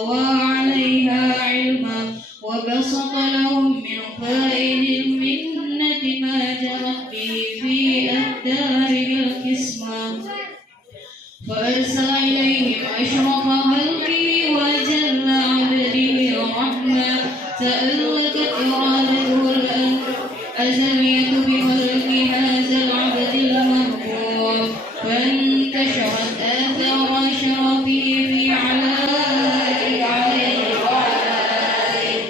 وطوى عليها علما وبسط لهم من فائد المنة ما جرت به في أقدار القسمة فأرسل إليهم أشرف خلقه وجل عبده رحمة تألقت إرادته الأزلية بخلق هذا العبد المهبوب فانتشرت آثار شرفه في علائه عليه وعلى آله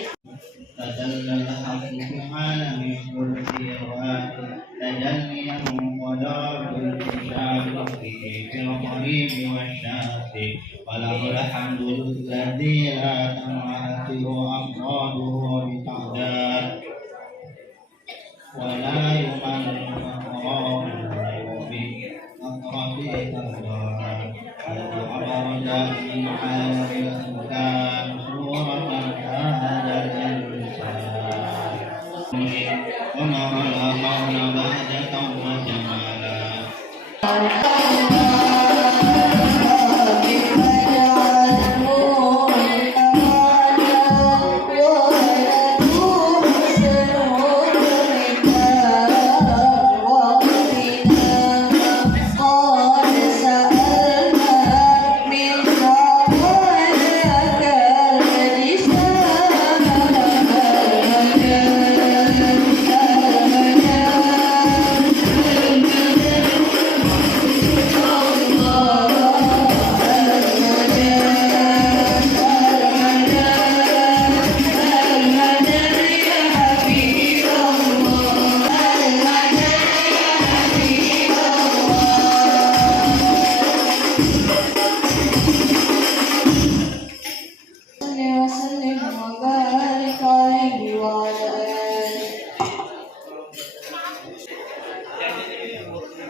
تجلى الحق في عالم القرآن تجليا قدر الكتاب في القريب والشافي وله الحمد الذي لا تنعكر أمراضه بتعداد ولا يمن أمراضه بأقرب تهداد أبرز من عالم الأمكان صورة هذا الإنسان وما لا حول بهجة وجمالا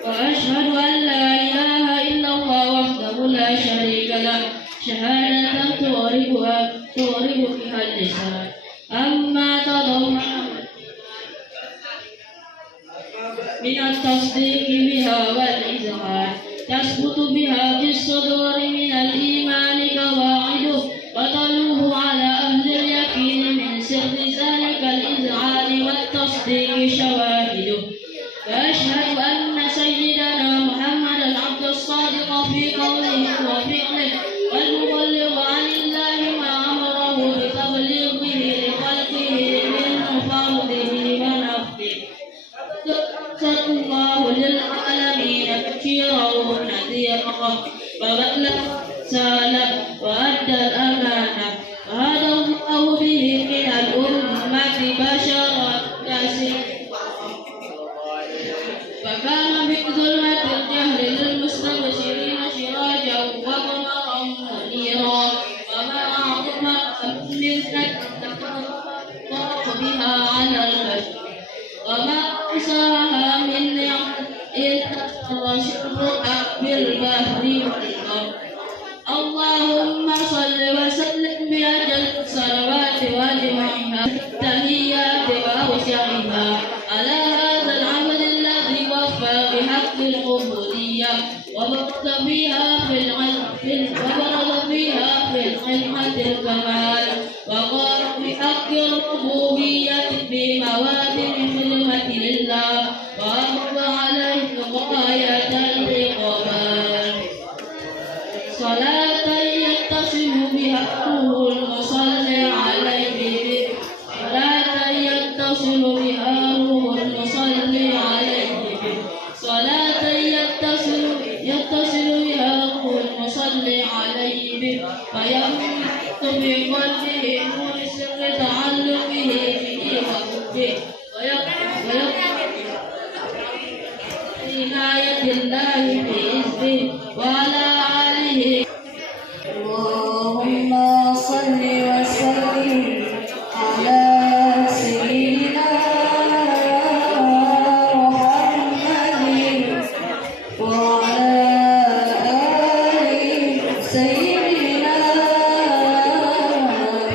وأشهد أن لا إله إلا الله وحده لا شريك له شهادة تغرب بها اللسان أما تضمن من التصديق بها والإظهار تثبت بها في الصدور من الإيمان قواعده وتلوه على أهل اليقين من سر ذلك الإذعان والتصديق شواهده وأشهد أن سيدنا محمد العبد الصادق في قوله وفعله والمبلغ عن الله ما أمره بتبليغه لخلقه من فرضه ونفله صلى الله للعالمين بشيرا ونذيرا وبلغ رسالة وأدى الأمانة وهدى الله به من الأمة بشرا كثيرا فكان في ظلمة الجهل للمستبشرين سراجا وقمرا منيرا وما أعظم منة الله بها على البشر وما أنساها من نعمة إلا شرها بالبحر والبر اللهم صل وسلم بأجل الصلوات وجمعها التحيات وأوسعها على هذا العمل الذي وفى بحق العبودية وبرز فيها في الخدمة الكمال وقال بحق الربوبية بمواد خدمة لله وأمر عليه غاية الإقبال صلاة يتصل بها روح المصلي عليه صلاة يتصل بها روح المصلي عليه صلاة يتصل بها روح المصلي عليه فيمت بقلبه نور سر تعلقه به وحبه عناية الله بإذنه وعلى آله اللهم صل وسلم على سيدنا محمد وعلى آل سيدنا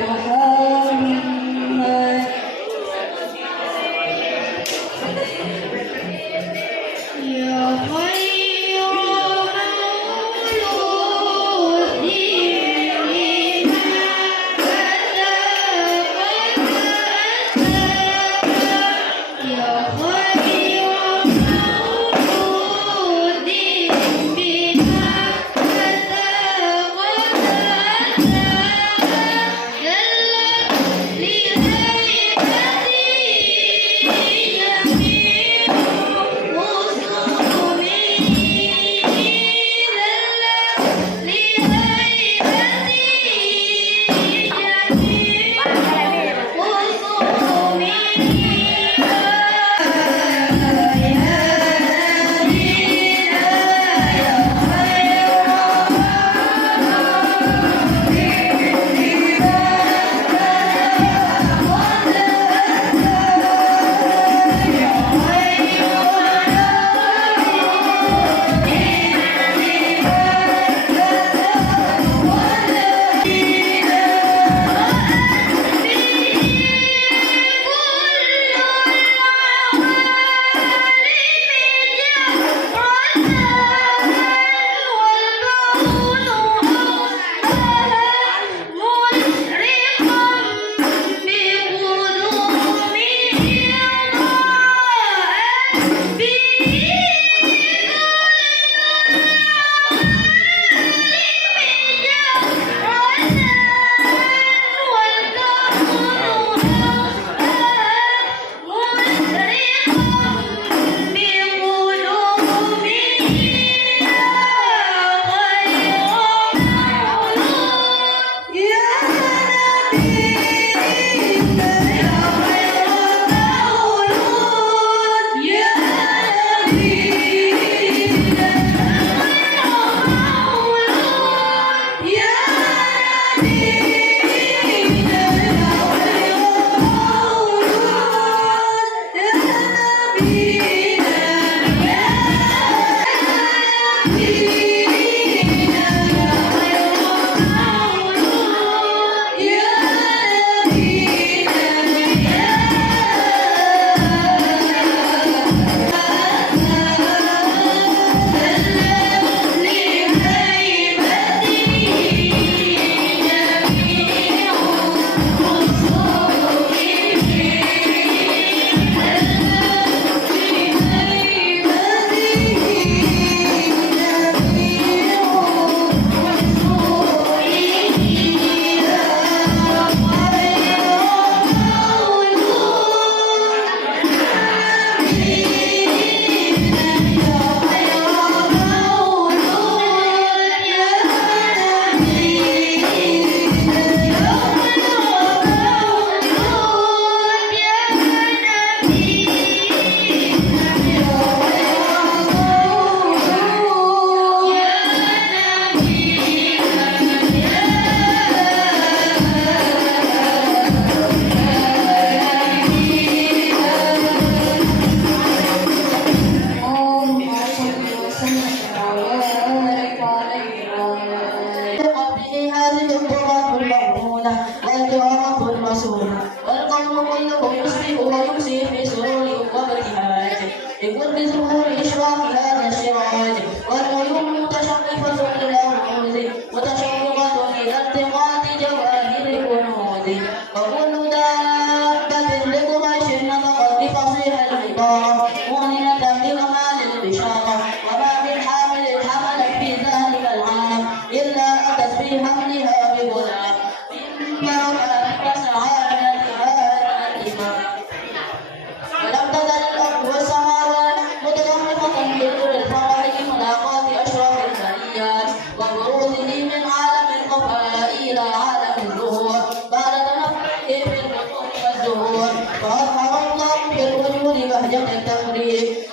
محمد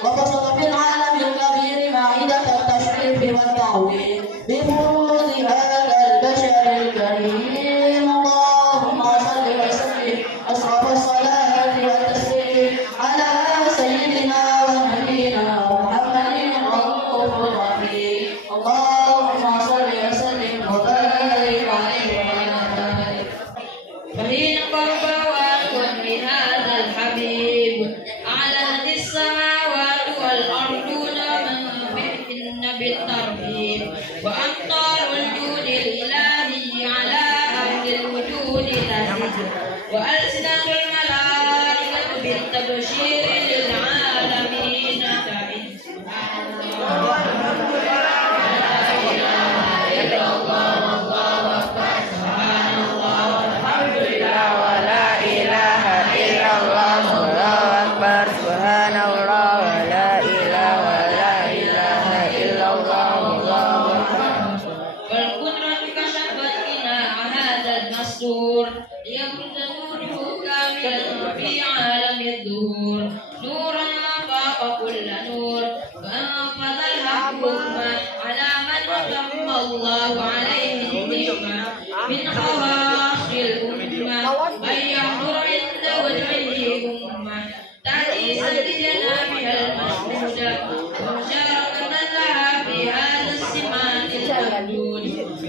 وبسط في العالم الكبير معدة التشريف والتعويض بفروض هذا البشر الكريم. اللهم صل وسلم أشرف الصلاة والتسليم على سيدنا ونبينا محمد الرؤوف الرحيم. اللهم صل وسلم وبارك عليه وعلى آله. فهي قربى وكن بهذا الحبيب أعلنت السماوات والأرضون من بهن بالترهيب وأمطار الجود الإلهي على أهل الوجود تهديد وألسنة الملائكة بالتبشير للعالمين تعد. سبحان الله لا إله إلا الله والله أكبر. سبحان الله والحمد لله ولا إله إلا الله الله أكبر. سبحان الله ولا إله إلا الله الله أكبر. والقدرة كشفت غناء هذا المستور ليبرز نوره كاملا في عالم الظهور نورا فاق كل نور وأنفذ الحكم على من أتم الله عليه النعمة من خواص الأمة من يحضر عند وجهه أمة تعيسا لجنابها المشهودة ومشاركة لها في هذا السمان الممدود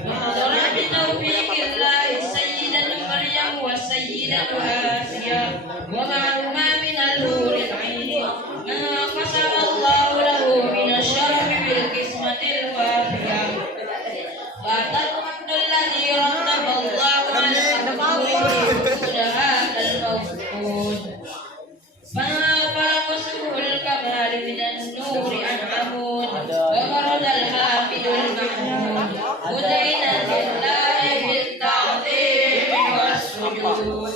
وحضر بتوفيق الله السيدة مريم والسيدة آسيا ومعهما من الحور العين ما قسم الله له من الشرف بالقسمة الوافية فأتى الحمد الذي رتب الله على وجود هذا الموجود فنقصه الكمال من النور أنعمون وبرد الحامد المحمود مدعنا لله بالتعظيم والسجود.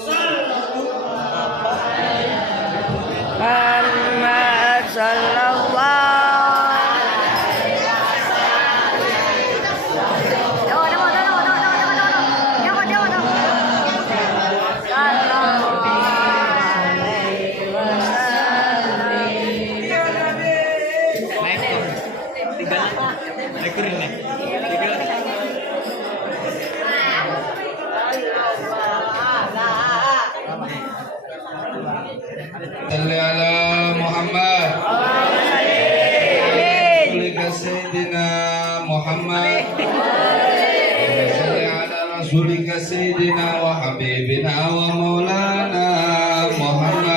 رسولك سيدنا وحبيبنا ومولانا محمد.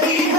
Thank you.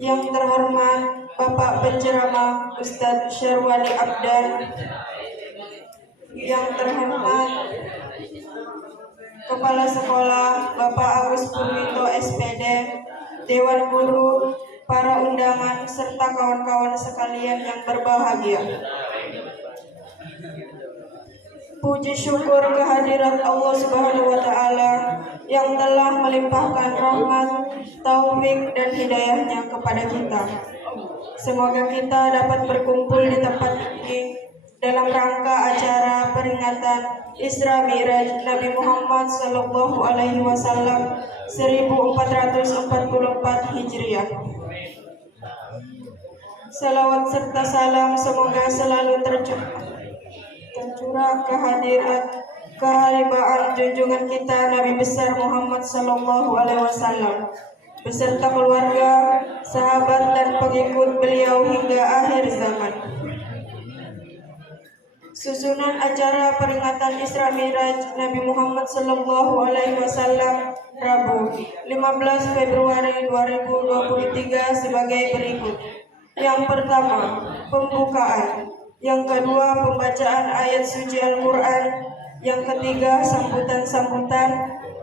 Yang terhormat Bapak Penceramah Ustadz Syarwani Abdan, yang terhormat Kepala Sekolah Bapak Agus Purwito SPD, Dewan Guru, para undangan, serta kawan-kawan sekalian yang berbahagia. Puji syukur kehadirat Allah Subhanahu wa Ta'ala yang telah melimpahkan rahmat, taufik dan hidayahnya kepada kita. Semoga kita dapat berkumpul di tempat ini dalam rangka acara peringatan Isra Mi'raj Nabi Muhammad Sallallahu Alaihi Wasallam 1444 Hijriah. Salawat serta salam semoga selalu tercurah keharibaan junjungan kita Nabi besar Muhammad Sallallahu Alaihi Wasallam beserta keluarga, sahabat dan pengikut beliau hingga akhir zaman. Susunan acara peringatan Isra Mi'raj Nabi Muhammad Sallallahu Alaihi Wasallam Rabu 15 Februari 2023 sebagai berikut. Yang pertama, pembukaan. Yang kedua, pembacaan ayat suci Al-Quran. Yang ketiga, sambutan-sambutan.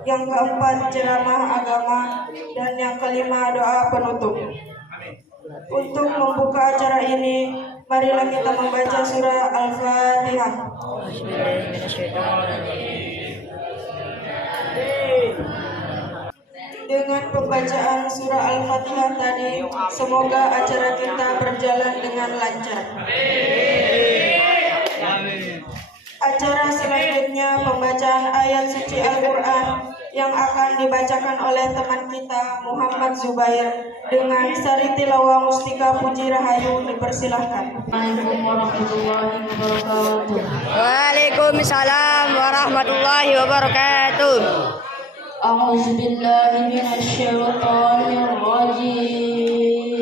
Yang keempat, ceramah agama. Dan yang kelima, doa penutup. Untuk membuka acara ini, marilah kita membaca surah Al-Fatihah. Dengan pembacaan surah Al-Fatihah tadi, semoga acara kita berjalan dengan lancar. Acara selanjutnya pembacaan ayat suci Al-Quran yang akan dibacakan oleh teman kita Muhammad Zubair dengan sari tilawah Mustika Puji Rahayu. Dipersilahkan. Assalamualaikum warahmatullahi wabarakatuh. Waalaikumsalam warahmatullahi wabarakatuh. A'udzu billahi minasyaitonir rajim.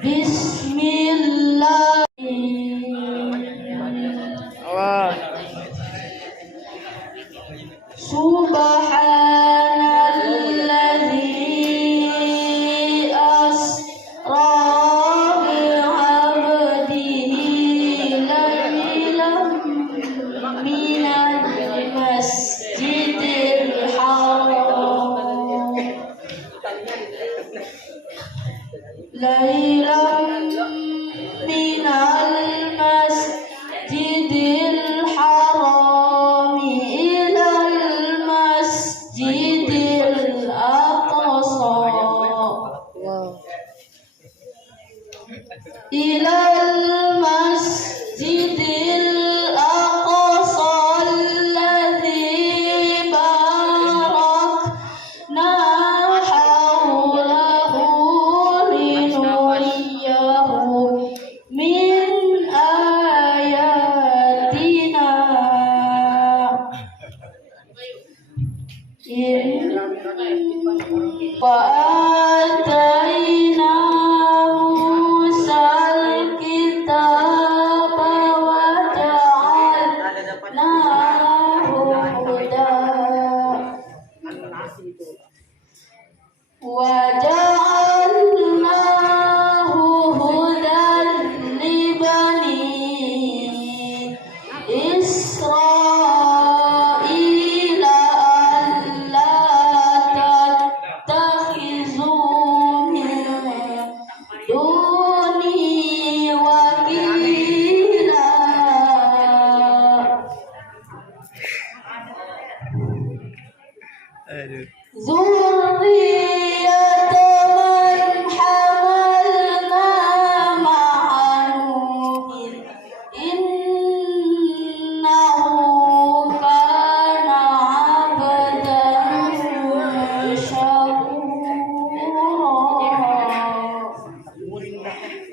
Bismillah. Subhanalladzi asra bi'abdihi laylan minal masjidil haram laylan minal masjidil haram ilal masjidil aqsa ilal masjidil aqsa alladzi barakna hawlahu linuriyahu min ayatina wa atayna Musal kitaba wa ja'alnahu hudan li bani Israila alla tattakhizu min duni wakila. Zurriyata man hamalna ma'an innahu kana 'abdan syakura.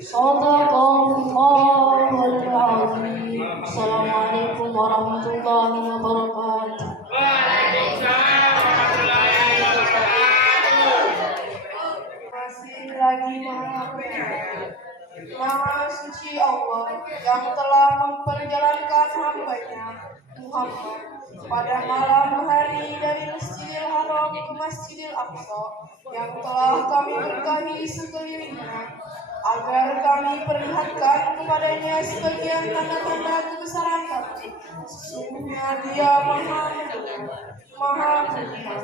Shadaqallahul azim. Assalamualaikum warahmatullahi wabarakatuh. Masih lagi Maha Suci Allah yang telah memperjalankan hamba-Nya Muhammad pada malam hari dari Masjidil Haram ke Masjidil Aqsa yang telah kami berkahi sekelilingnya, agar kami perlihatkan kepadanya sebagian tanda-tanda kebesaran kami. Sesungguhnya Dia Maha Mulia.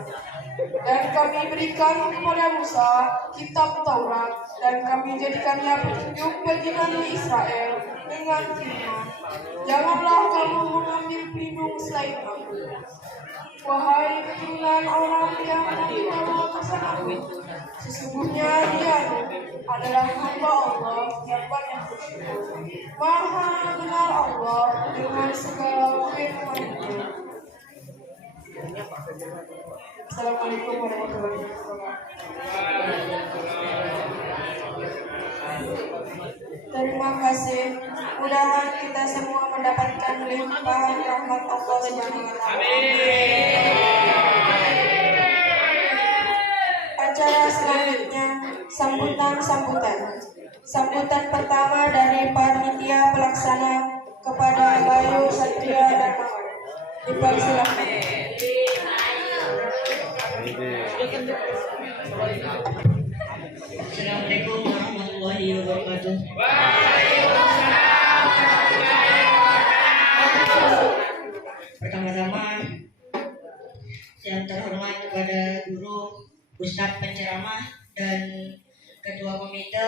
Dan kami berikan kepada Musa kitab Taurat, dan kami jadikannya petunjuk bagi Bani Israel dengan firman, janganlah kamu mengambil pelindung selain aku. Wahai keturunan orang yang membawa pesan aku, sesungguhnya Dia adalah hamba Allah yang banyak bersyukur. Maha benar Allah dengan segala firman-Nya. Assalamualaikum warahmatullahi wabarakatuh. Terima kasih. Mudah-mudahan kita semua mendapatkan limpahan rahmat Allah Subhanahu wa taala. Acara selanjutnya sambutan pertama dari panitia pelaksana kepada Bayu, Satria, dan Mawar. Dipersilakan. Assalamualaikum warahmatullahi wabarakatuh. Pertama-tama, yang terhormat kepada guru, ustadz penceramah, dan ketua komite,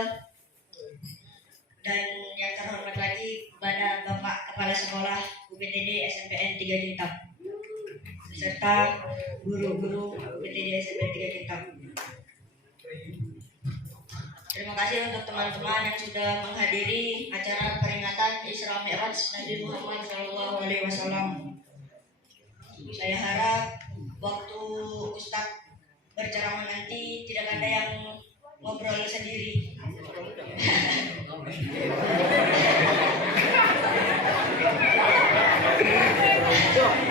dan yang terhormat lagi kepada Bapak Kepala Sekolah UPTD SMPN 3 Kintab, serta guru-guru UPTD SMPN 3 Kintab. Terima kasih untuk teman-teman yang sudah menghadiri acara peringatan Isra Mi'raj Nabi Muhammad SAW. Saya harap waktu Ustadz berceramah nanti tidak ada yang ngobrol sendiri.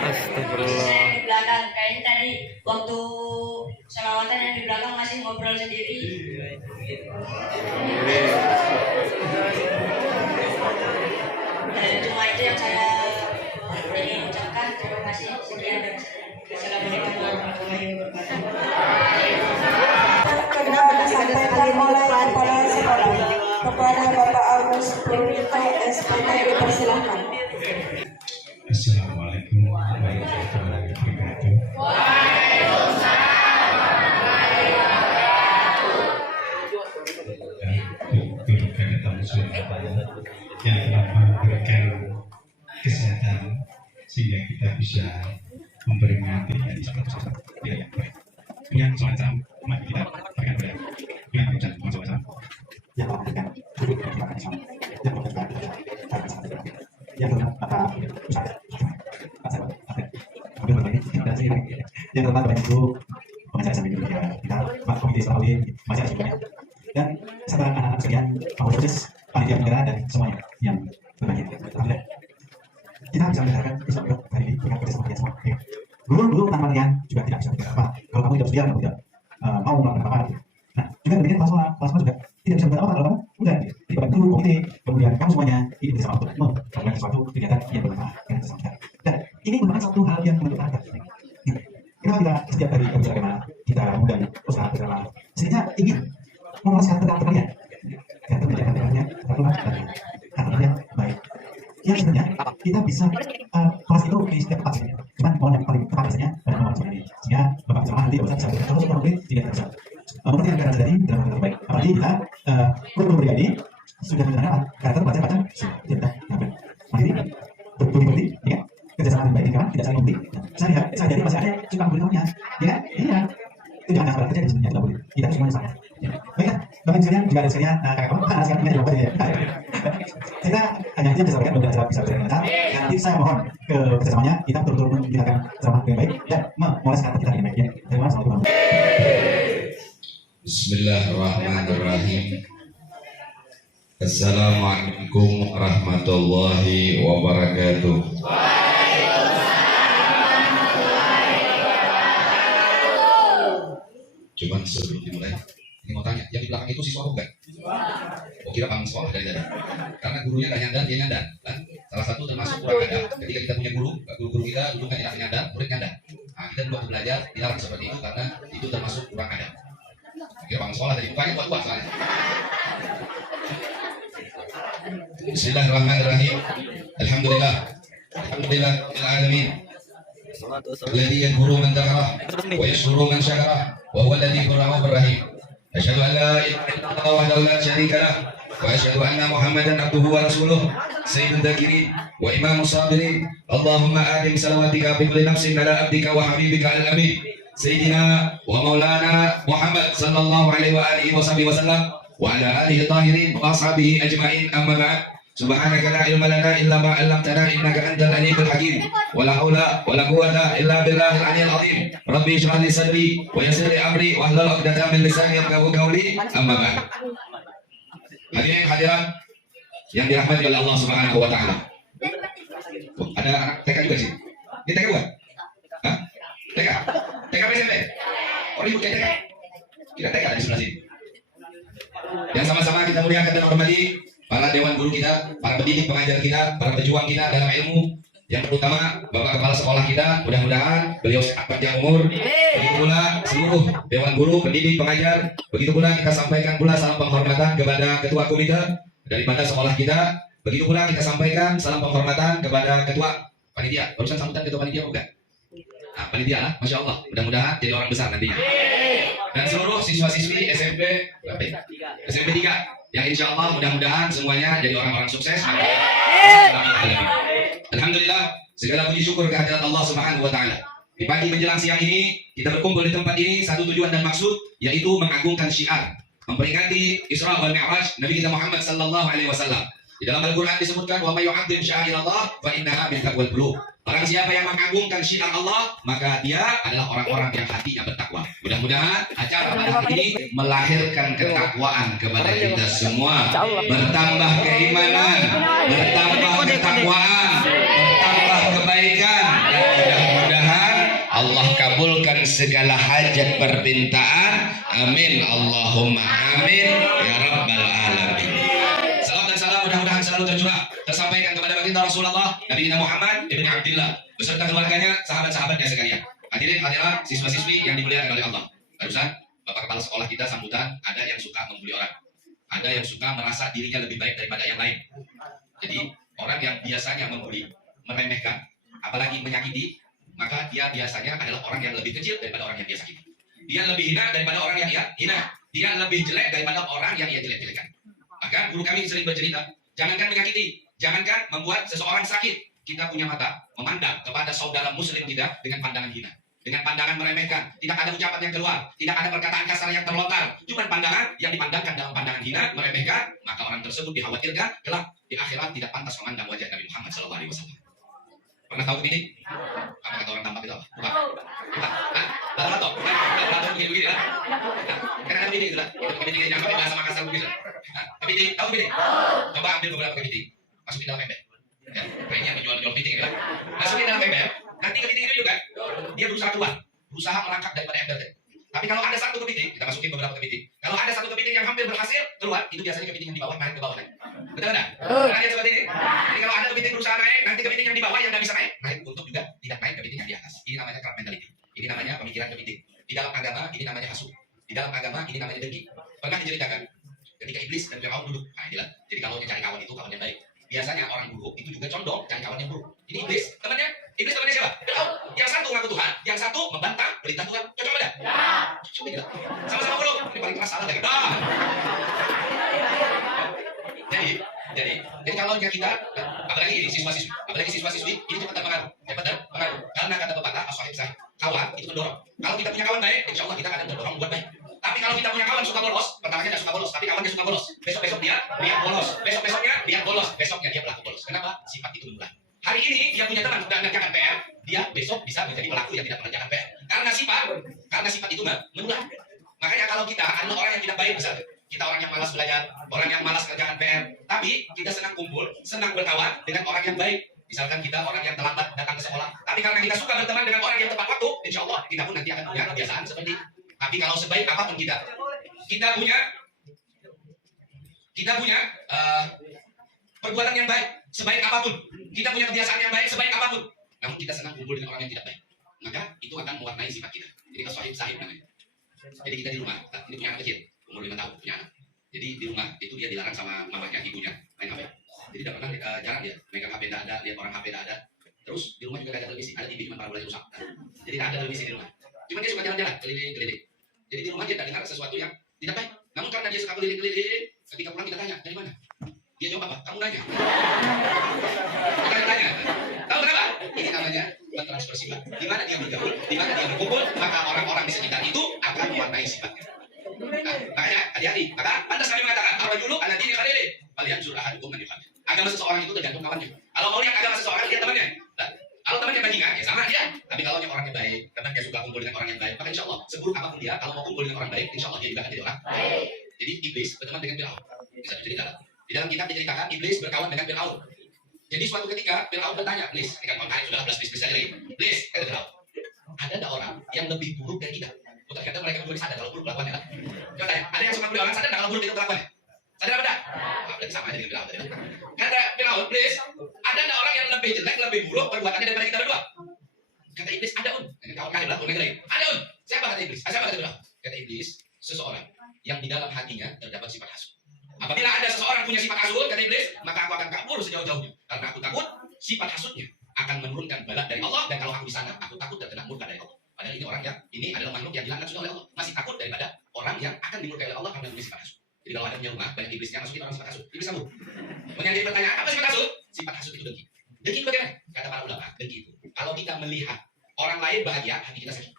Astagfirullah. Saya di belakang, kayaknya tadi waktu selawatan yang di belakang masih ngobrol sendiri. Cuma itu yang saya ingin ucapkan. Terima kasih. Sekian dari saya. Assalamualaikum warahmatullahi wabarakatuh. Kedua disampaikan oleh Kepala Sekolah kepada Bapak Agus Purwito SPD. Dipersilakan. Assalamualaikum warahmatullahi wabarakatuh. Kepada tamu yang telah memberikan kesehatan sehingga kita bisa memperingati hari yang baik. Yang semacam mari kita berikan pada yang ucap macam-macam yang memberikan yang Bapak Ustaz yang terhormat Bapak Ibu pengacara sampai dulu ya kita Pak Komite Salawin masih ada semuanya dan sahabat anak-anak sekalian Pak Proses panitia penyelenggara dan semuanya yang berbahagia. Alhamdulillah kita bisa mendengarkan Isra Mi'raj hari ini dengan proses kalian semua. Guru-guru tanpa kalian juga tidak bisa berbuat apa. Kalau kamu tidak bersedia, kamu tidak mau melakukan apa-apa. Nah, juga demikian kepala sekolah juga tidak bisa berbuat apa kalau kamu udah di bagian guru komite, kemudian kamu semuanya ini bersama untuk melakukan sesuatu kegiatan yang bermanfaat dengan sesama kita. Dan ini merupakan satu hal yang menentukan kita. Kenapa kita setiap hari kita bagaimana kita mengundang usaha bersama, sehingga ingin memuaskan tentang kalian, dan menjaga kalian terluar dan hatinya baik. Ya sebenarnya kita bisa kelas itu di setiap tempat sebenarnya. Cuman mohon yang paling tepat biasanya pada nomor ini. Sehingga Bapak jemaah nanti bisa terus melalui tidak bisa. Seperti yang kita terjadi dalam hal terbaik. Apalagi kita guru pribadi sudah menggunakan karakter baca tidak ngambil mandiri, berbudi, ya kerjasama yang baik di kawan tidak saling memberi. Saya jadi masih ada suka memberi kawannya, ya kan? Iya. Itu jangan asal kerja di sini tidak boleh. Kita semuanya sama. Baiklah, Bapak sekalian juga ada sekalian kakak kawan, sekarang ingat juga ya. Kita hanya bisa sampaikan beberapa bisa berjalan lancar. Nanti saya mohon ke kerjasamanya kita betul-betul menjalankan sama dengan baik dan memoles kata kita dengan baik. Terima kasih. Bismillahirrahmanirrahim. Assalamualaikum warahmatullahi wabarakatuh. Cuman sebelum dimulai, Ini mau tanya, yang di belakang itu siswa bukan? Oh, kira paham sekolah dari tadi. Karena gurunya nggak nyandar, dia nyandar. Kan? Salah satu termasuk kurang adab. Ketika kita punya guru kita dulu kan enak nyandar, murid nyandar. Nah, kita dulu waktu belajar dilarang seperti itu karena itu termasuk kurang adab. Kira paham sekolah tadi, bukannya buat soalnya. Bismillahirrahmanirrahim. Alhamdulillah. Alhamdulillah rabbil alamin. الذي يذكر من ذكره ويشكر من شكره وهو اللطيف الرؤوف الرحيم. أشهد أن لا إله إلا الله وحده لا شريك له وأشهد أن محمدا عبده ورسوله سيد الذاكرين وإمام الصابرين. اللهم آدم صلواتك بكل نفس على عبدك وحبيبك الأمين سيدنا ومولانا محمد صلى الله عليه وآله وصحبه وسلم وعلى آله الطاهرين وأصحابه أجمعين. أما بعد سبحانك لا علم لنا إلا ما علمتنا إنك أنت العليم الحكيم ولا حول ولا قوة إلا بالله العلي العظيم. ربي اشرح لي صدري ويسر لي أمري واحلل عقدة من لساني يفقهوا قولي. أما بعد. Hadirin hadirat yang dirahmati oleh Allah Subhanahu wa taala. Ada anak TK juga sih. Ini TK bukan? Hah? TK? TK SMP? Oh, ribut kayak TK. Kita TK di sebelah sini. Yang sama-sama kita muliakan dan hormati para dewan guru kita, para pendidik pengajar kita, para pejuang kita dalam ilmu. Yang terutama Bapak Kepala Sekolah kita, mudah-mudahan beliau sehat panjang umur. Begitu pula seluruh dewan guru, pendidik, pengajar. Begitu pula kita sampaikan pula salam penghormatan kepada ketua komite daripada sekolah kita. Begitu pula kita sampaikan salam penghormatan kepada ketua panitia. Barusan sambutan ketua panitia bukan? Nah, panitia lah, Masya Allah. Mudah-mudahan jadi orang besar nantinya. Dan seluruh siswa-siswi SMP 3 yang insya Allah mudah-mudahan semuanya jadi orang-orang sukses. Alhamdulillah, segala puji syukur kehadirat Allah Subhanahu wa taala. Di pagi menjelang siang ini kita berkumpul di tempat ini satu tujuan dan maksud, yaitu mengagungkan syiar, memperingati Isra wal Mi'raj Nabi kita Muhammad sallallahu alaihi wasallam. Di dalam Al-Qur'an disebutkan wa may yu'azzim sya'airallah fa innaha min taqwal qulub. Barang siapa yang mengagungkan syiar Allah, maka dia adalah orang-orang yang hatinya bertakwa. Mudah-mudahan acara pada hari ini melahirkan ketakwaan kepada kita semua. Bertambah keimanan, bertambah ketakwaan, bertambah kebaikan. Dan mudah-mudahan Allah kabulkan segala hajat permintaan. Amin. Allahumma amin. Ya Rabbal Alamin. Salam dan salam mudah-mudahan selalu tersampaikan kepada baginda Rasulullah Nabi kita Muhammad ibn Abdullah beserta keluarganya, sahabat-sahabatnya sekalian. Hadirin hadirat siswa-siswi yang dimuliakan oleh Allah. Barusan Bapak Kepala Sekolah kita sambutan, ada yang suka membuli orang, ada yang suka merasa dirinya lebih baik daripada yang lain. Jadi orang yang biasanya membuli, meremehkan, apalagi menyakiti, maka dia biasanya adalah orang yang lebih kecil daripada orang yang dia sakiti. Dia lebih hina daripada orang yang dia hina. Dia lebih jelek daripada orang yang ia jelek-jelekan. Maka guru kami sering bercerita, jangankan menyakiti, jangankan membuat seseorang sakit, kita punya mata memandang kepada saudara muslim kita dengan pandangan hina, dengan pandangan meremehkan. Tidak ada ucapan yang keluar, tidak ada perkataan kasar yang terlontar, cuma pandangan yang dipandangkan dalam pandangan hina, meremehkan. Maka orang tersebut dikhawatirkan kelak di akhirat tidak pantas memandang wajah Nabi Muhammad SAW. Pernah tahu begini? Apa kata orang tampak itu apa? Bukan. Lato-lato. Lato begini-begini lah. Kan ada begini lah. Kepiting yang bahasa Makassar begitu. Kepiting, tahu kepiting? Coba ambil beberapa kepiting, masukin dalam ember. Ya, kayaknya menjual kepiting ya. Masukin dalam ember. Nanti kepiting itu juga dia berusaha keluar, berusaha merangkak daripada ember. Tapi kalau ada satu kepiting, kita masukin beberapa kepiting. Kalau ada satu kepiting yang hampir berhasil keluar, itu biasanya kepiting yang di bawah naik ke bawah lagi. Betul tak? Karena dia seperti ini. Jadi kalau ada kepiting berusaha naik, nanti kepiting yang di bawah yang tidak bisa naik untuk juga tidak naik kepiting yang di atas. Ini namanya crab mentality. Ini namanya pemikiran kepiting. Di dalam agama ini namanya hasud. Di dalam agama ini namanya dengki. Pernah diceritakan ketika iblis dan Firaun dulu. Nah inilah. Jadi kalau cari kawan itu kawan yang baik. Biasanya orang buruk itu juga condong cari kawan yang buruk. Ini iblis temannya. Iblis temannya siapa? Firaun. Yang satu ngaku Tuhan, yang satu membantah perintah Tuhan. Cocok beda? Ya. Cocok beda. Sama-sama buruk. Ini paling keras salah lagi. Jadi kalau kita, apalagi ini siswa-siswi, ini cepat terpengaruh, karena kata pepatah as-sahib sahib, kawan itu mendorong. Kalau kita punya kawan baik, insya Allah kita akan mendorong buat baik. Tapi kalau kita punya kawan suka bolos, pertamanya tidak suka bolos, tapi kawannya suka bolos, besok dia bolos, besoknya dia bolos, besoknya dia pelaku bolos. Kenapa? Sifat itu menular. Hari ini dia punya teman sudah mengerjakan PR, dia besok bisa menjadi pelaku yang tidak mengerjakan PR. Karena sifat itu menular. Makanya kalau kita adalah orang yang tidak baik misalnya, kita orang yang malas belajar, orang yang malas kerjaan PR, tapi kita senang kumpul, senang berkawan dengan orang yang baik. Misalkan kita orang yang terlambat datang ke sekolah, tapi karena kita suka berteman dengan orang yang tepat waktu, insya Allah kita pun nanti akan punya kebiasaan seperti itu. Tapi kalau sebaik apapun kita, kita punya perbuatan yang baik sebaik apapun, kita punya kebiasaan yang baik sebaik apapun, namun kita senang kumpul dengan orang yang tidak baik, maka itu akan mewarnai sifat kita. Jadi kalau sahib namanya. Jadi kita di rumah, ini punya anak kecil, umur 5 tahun, punya anak. Jadi di rumah itu dia dilarang sama mamanya, ibunya main HP. Jadi tidak pernah jarang dia megang HP, tidak ada, lihat orang HP tidak ada. Terus di rumah juga tidak ada televisi, ada TV cuma para rusak. Jadi tidak ada televisi di rumah. Cuma dia suka jalan-jalan, keliling-keliling. Jadi di rumah dia tidak dengar sesuatu yang tidak baik. Namun karena dia suka keliling-keliling, ketika pulang kita tanya, dari mana? Dia jawab apa? Kamu nanya. Kita tanya. Tahu kenapa? Ini namanya transfer sifat. Di mana dia bergaul, di mana dia berkumpul, maka orang-orang di sekitar itu akan mewarnai sifatnya. Nah, makanya hati-hati. Maka pantas kami mengatakan, ar-rajulu ala dini khalilihi, falyanzur ahadukum man yukhallil. Agama seseorang itu tergantung kawannya. Kalau mau lihat agama seseorang, lihat temannya. Nah, kalau temannya bajingan, ya sama dia. Tapi kalau yang orangnya baik, karena dia suka kumpul dengan orang yang baik, maka insya Allah, seburuk apapun dia, kalau mau kumpul dengan orang baik, insya Allah dia juga akan jadi orang baik. Jadi iblis berteman dengan Fir'aun. Bisa diceritakan. Di dalam kitab diceritakan iblis berkawan dengan Fir'aun. Jadi suatu ketika Fir'aun bertanya, Iblis, ini kan kontak sudah 11 Iblis saja lagi. Iblis, kata Fir'aun, ada nggak orang yang lebih buruk dari kita? Ternyata mereka belum sadar kalau buruk kelakuannya kan? Coba tanya, ada yang suka beli orang sadar nggak kalau buruk itu kelakuannya? Sadar apa dah? Berarti sama aja dengan Fir'aun tadi. Kata Fir'aun, Iblis, ada nggak orang yang lebih jelek, lebih buruk perbuatannya daripada kita berdua? Kata Iblis, ada kawan kali lah, ada siapa kata Iblis? Siapa kata Fir'aun? Kata Iblis, seseorang yang di dalam hatinya terdapat sifat hasud. Apabila ada seseorang punya sifat hasud, kata Iblis, maka aku akan kabur sejauh-jauhnya. Karena aku takut sifat hasudnya akan menurunkan bala dari Allah, dan kalau aku di sana, aku takut terkena murka dari Allah. Padahal ini orang yang, ini adalah makhluk yang dilaknat sudah oleh Allah. Masih takut daripada orang yang akan dimurkai oleh Allah karena memiliki sifat hasud. Jadi kalau ada punya rumah, banyak iblisnya masukin orang sifat hasud. Iblis kamu. Menjadi pertanyaan, apa sifat hasud? Sifat hasud itu dengki. Dengki itu bagaimana? Kata para ulama, dengki itu. Kalau kita melihat orang lain bahagia, hati kita sakit.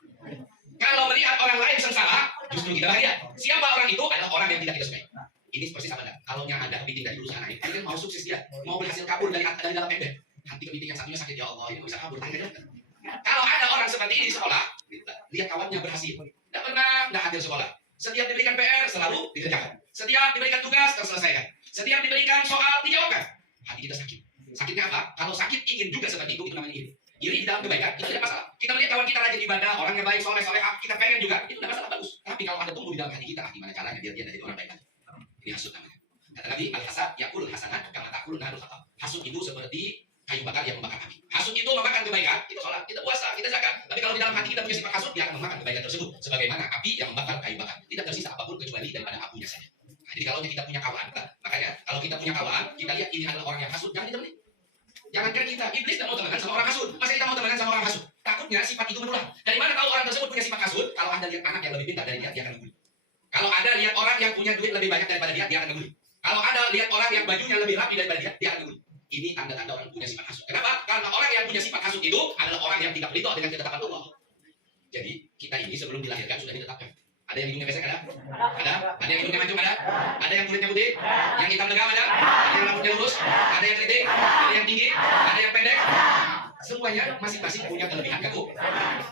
Kalau melihat orang lain sengsara, justru kita bahagia. Siapa orang itu? Adalah orang yang tidak kita sukai. Ini persis sama dah. Kalau yang ada kepiting dari urusan lain, ini kan mau sukses dia, mau berhasil kabur dari dalam ember. Hati kepiting yang satunya sakit, ya Allah, ini bisa kabur. Kalau ada orang seperti ini di sekolah, lihat kawannya berhasil, tidak pernah tidak hadir sekolah. Setiap diberikan PR selalu dikerjakan. Setiap diberikan tugas terselesaikan. Setiap diberikan soal dijawabkan. Hati kita sakit. Sakitnya apa? Kalau sakit ingin juga seperti itu namanya iri. Iri di dalam kebaikan itu tidak masalah. Kita melihat kawan kita rajin ibadah, orangnya baik, soleh, kita pengen juga, itu tidak masalah, bagus. Tapi kalau ada tumbuh di dalam hati kita, gimana caranya biar dia jadi orang baik? Ini hasud namanya. Kata Nabi, al-hasad yakul hasanat kama takulun narul khatam. Hasud itu seperti kayu bakar yang membakar api. Hasud itu memakan kebaikan, kita sholat, kita puasa, kita zakat. Tapi kalau di dalam hati kita punya sifat hasud, dia akan memakan kebaikan tersebut. Sebagaimana api yang membakar kayu bakar. Tidak tersisa apapun kecuali daripada apinya saja. Nah, jadi kalau kita punya kawan, makanya kalau kita punya kawan, kita lihat ini adalah orang yang hasud, jangan ditemenin. Jangankan kita, iblis tidak mau temenan sama orang hasud. Masa kita mau temenan sama orang hasud? Takutnya sifat itu menular. Dari mana tahu orang tersebut punya sifat hasud? Kalau Anda lihat anak yang lebih pintar dari dia akan ngebully. Kalau Anda lihat orang yang punya duit lebih banyak daripada dia akan ngebully. Kalau Anda lihat orang yang bajunya lebih rapi daripada dia akan ngebully. Ini tanda-tanda orang punya sifat hasud. Kenapa? Karena orang yang punya sifat hasud itu adalah orang yang tidak ridho dengan ketetapan Allah. Jadi kita ini sebelum dilahirkan sudah ditetapkan. Ada yang hidungnya pesek ada? Ada? Ada yang hidungnya mancung ada? Ada yang kulitnya putih? Yang hitam legam ada? Ada yang rambutnya lurus? Ada yang keriting? Ada yang tinggi? Ada yang pendek? Semuanya masing-masing punya kelebihan kaku.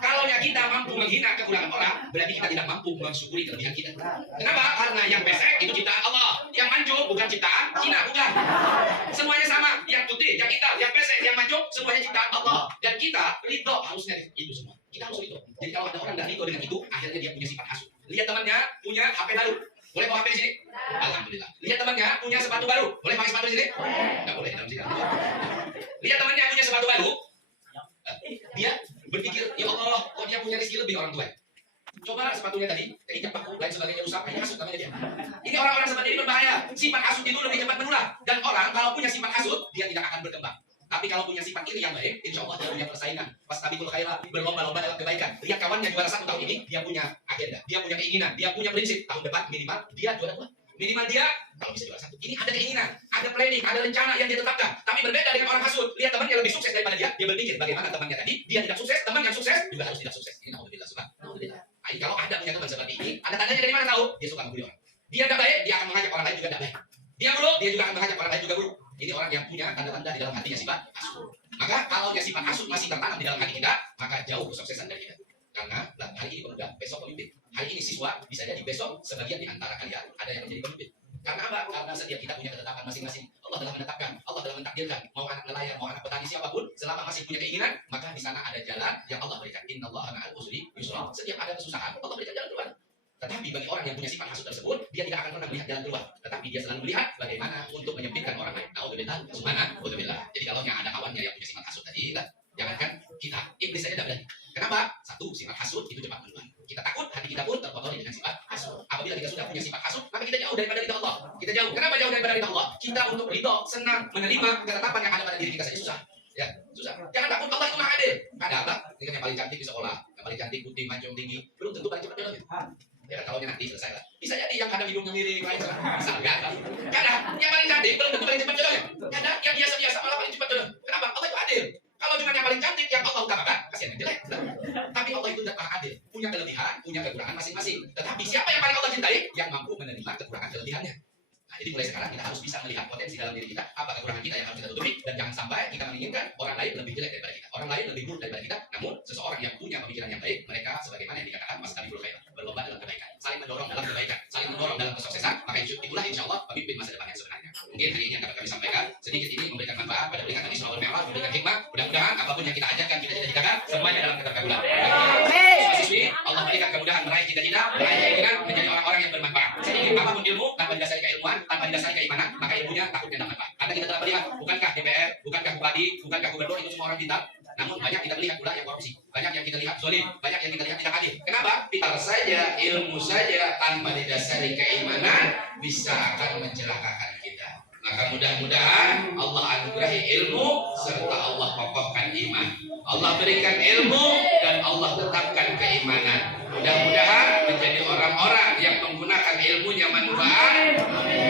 Kalau kita mampu menghina kekurangan orang, berarti kita tidak mampu mensyukuri kelebihan kita. Kenapa? Karena yang pesek itu ciptaan Allah, yang mancung bukan ciptaan Cina, bukan. Semuanya sama, yang putih, yang hitam, yang pesek, yang mancung, semuanya ciptaan Allah. Dan kita ridho harusnya itu semua. Kita harus ridho. Jadi kalau ada orang tidak ridho dengan itu, akhirnya dia punya sifat hasud. Lihat temannya punya HP baru, boleh bawa HP di sini? Alhamdulillah. Lihat temannya punya sepatu baru, boleh pakai sepatu di sini? Tidak boleh dalam sini. Lihat temannya punya sepatu baru, dia berpikir, ya Allah, kok dia punya rezeki lebih orang tua. Coba sepatunya tadi, keinjak paku, lain sebagainya rusak, ini hasud namanya dia. Ini orang-orang seperti ini berbahaya. Sifat hasud itu lebih cepat menular. Dan orang kalau punya sifat hasud, dia tidak akan berkembang. Tapi kalau punya sifat iri yang baik, insya Allah dia punya persaingan. Fastabiqul khairat, berlomba-lomba dalam kebaikan. Lihat kawannya juara 1 tahun ini, dia punya agenda, dia punya keinginan, dia punya prinsip. Tahun depan minimal dia juara 2. Minimal dia kalau bisa juara 1. Ini ada keinginan, ada planning, ada rencana yang dia tetapkan. Tapi berbeda dengan orang hasud. Lihat temannya lebih sukses daripada dia berpikir bagaimana temannya tadi, dia tidak sukses, teman yang sukses juga harus tidak sukses. Ini naudzubillah subhanahu. Kalau ada punya teman seperti ini, ada tandanya dari mana tahu? Dia suka membuli orang. Dia tidak baik, dia akan mengajak orang lain juga tidak baik. Dia buruk, dia juga akan mengajak orang lain juga buruk. Ini orang yang punya tanda-tanda di dalam hatinya sifat hasud. Maka kalau dia sifat hasud masih tertanam di dalam hati kita, maka jauh kesuksesan dari kita. Karena hari ini pemuda, besok pemimpin. Hari ini siswa, bisa jadi besok sebagian di antara kalian ada yang menjadi pemimpin. Karena apa? Karena setiap kita punya ketetapan masing-masing. Allah telah menetapkan, Allah telah mentakdirkan. Mau anak nelayan, mau anak petani, siapapun, selama masih punya keinginan, maka di sana ada jalan yang Allah berikan. Innallaha ma'al usri yusra. Setiap ada kesusahan, Allah berikan jalan keluar. Tetapi bagi orang yang punya sifat hasud tersebut, dia tidak akan pernah melihat jalan keluar. Tetapi dia selalu melihat bagaimana untuk menyempitkan orang lain. Subhanallah. Jadi kalau yang ada kawannya yang punya sifat hasud tadi, jangankan kita, iblis saja tidak berani. Kenapa? Satu, sifat hasud itu cepat menular. Kita takut, hati kita pun terkotori dengan sifat hasud. Apabila kita sudah punya sifat hasud, maka kita jauh daripada ridha Allah. Kita jauh. Kenapa jauh daripada ridha Allah? Kita untuk ridha, senang, menerima ketetapan yang ada pada diri kita saja susah. Ya, susah. Jangan takut, Allah itu maha adil. Ada apa? Ini yang paling cantik di sekolah, yang paling cantik putih, mancung tinggi, belum tentu paling cepat jalan. Ya, kalau nanti selesai lah. Bisa jadi yang ada hidungnya miring, lain bisa enggak? Kadang yang paling cantik belum tentu paling cepat jalan. Kadang yang biasa-biasa malah paling cepat jalan. Kenapa? Allah itu adil. Kalau cuma yang paling cantik yang Allah utamakan, kasihan yang jelek. Tapi Allah itu tidak adil, punya kelebihan, punya kekurangan masing-masing. Tetapi siapa yang paling Allah cintai? Yang mampu menerima kekurangan kelebihannya. Nah, jadi mulai sekarang kita harus bisa melihat potensi dalam diri kita, apa kekurangan kita yang harus kita tutupi, dan jangan sampai kita menginginkan orang lain lebih jelek daripada kita, orang lain lebih buruk daripada kita. Namun seseorang yang punya pemikiran yang baik, mereka sebagaimana yang dikatakan Mas Nabi Khair, berlomba dalam kebaikan, saling mendorong dalam kebaikan, saling mendorong dalam kesuksesan, maka itulah insya Allah pemimpin masa depan yang sebenarnya. Mungkin hari ini yang dapat kami sampaikan sedikit ini memberikan manfaat pada peringatan Isra wal Mi'raj, memberikan hikmah. Mudah-mudahan apapun yang kita ajarkan, kita cita-citakan semuanya dalam keterkagulan. Mahasiswi, Allah berikan kemudahan meraih cita-cita, meraih keinginan, menjadi orang-orang yang bermanfaat. Sedikit apapun ilmu tanpa didasari keilmuan, tanpa didasari keimanan, maka ilmunya takutnya tidak manfaat. Karena kita telah melihat, bukankah DPR, bukankah bupati, bukankah gubernur itu semua orang pintar? Namun banyak kita lihat pula yang korupsi, banyak yang kita lihat zalim, banyak yang kita lihat tidak adil. Kenapa? Pintar saja, ilmu saja tanpa didasari keimanan bisa akan mencelakakan kita. Maka mudah-mudahan Allah anugerahi ilmu serta Allah kokohkan iman. Allah berikan ilmu dan Allah tetapkan keimanan. Mudah-mudahan menjadi orang-orang yang menggunakan ilmunya manfaat,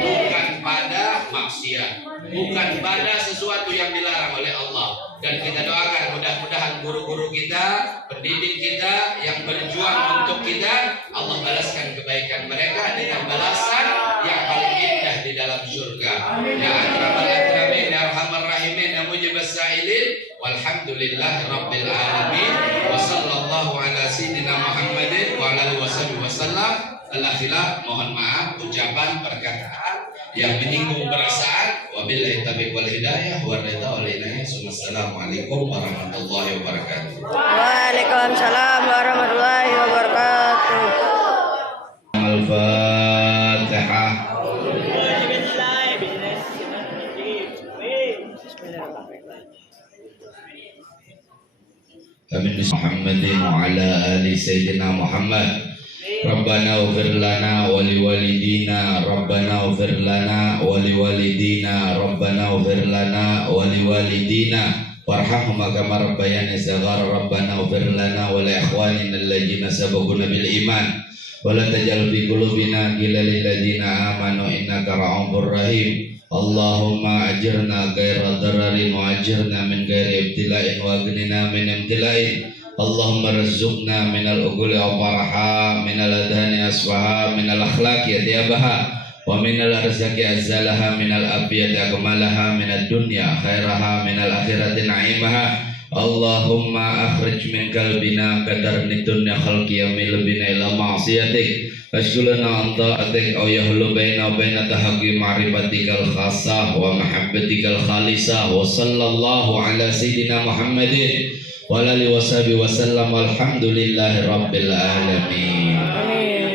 bukan pada maksiat, bukan pada sesuatu yang dilarang oleh Allah. Dan kita doakan mudah-mudahan guru-guru kita, pendidik kita yang berjuang untuk kita, Allah balaskan kebaikan mereka dengan balasan yang paling indah di dalam surga. Ya akramal akramin, ya arhamar rahimin, ya mujibas sa'ilin, walhamdulillahi rabbil alamin, wa sallallahu ala sayyidina Muhammadin wa ala alihi wasallam. Alhamdulillah, mohon maaf ucapan perkataan yang menyinggung perasaan. Wabillahi taufiq wal hidayah wa ridha wal inayah. Assalamualaikum warahmatullahi wabarakatuh. Waalaikumsalam warahmatullahi wabarakatuh. Al-Fatihah. Amin. Muhammadin wa ala ali sayyidina Muhammad. Rabbana ighfir lana wa liwalidina, Rabbana ighfir lana wa liwalidina, Rabbana ighfir lana wa liwalidina warhamhuma kama rabbayani shaghara. Rabbana ighfir lana wa li ikhwanina alladziina sabaquna bil iman wa la taj'al fi qulubina ghillan lil ladziina amanu innaka ra'ufur rahim. Allahumma ajirna ghaira dararin wa ajirna min ghairi ibtila'in wa aghnina min ibtila'in. Allahumma rizzuqna minal uquli awfaraha, minal adhani aswaha, minal akhlaqi atiyabaha, wa minal arzaki azzalaha, minal abiyati akmalaha, minal dunya khairaha, minal akhirati na'imaha. Allahumma akhrij min kalbina qadarni dunya khalqi yamil bina ila ma'asiyatik ashkulana anta atik aw yahlu baina baina tahaqi ma'rifatikal khasah wa mahabbatikal khalisah. Wa sallallahu ala sayyidina Muhammadin wa alihi wasallam. Walhamdulillahi rabbil alamin. Amin.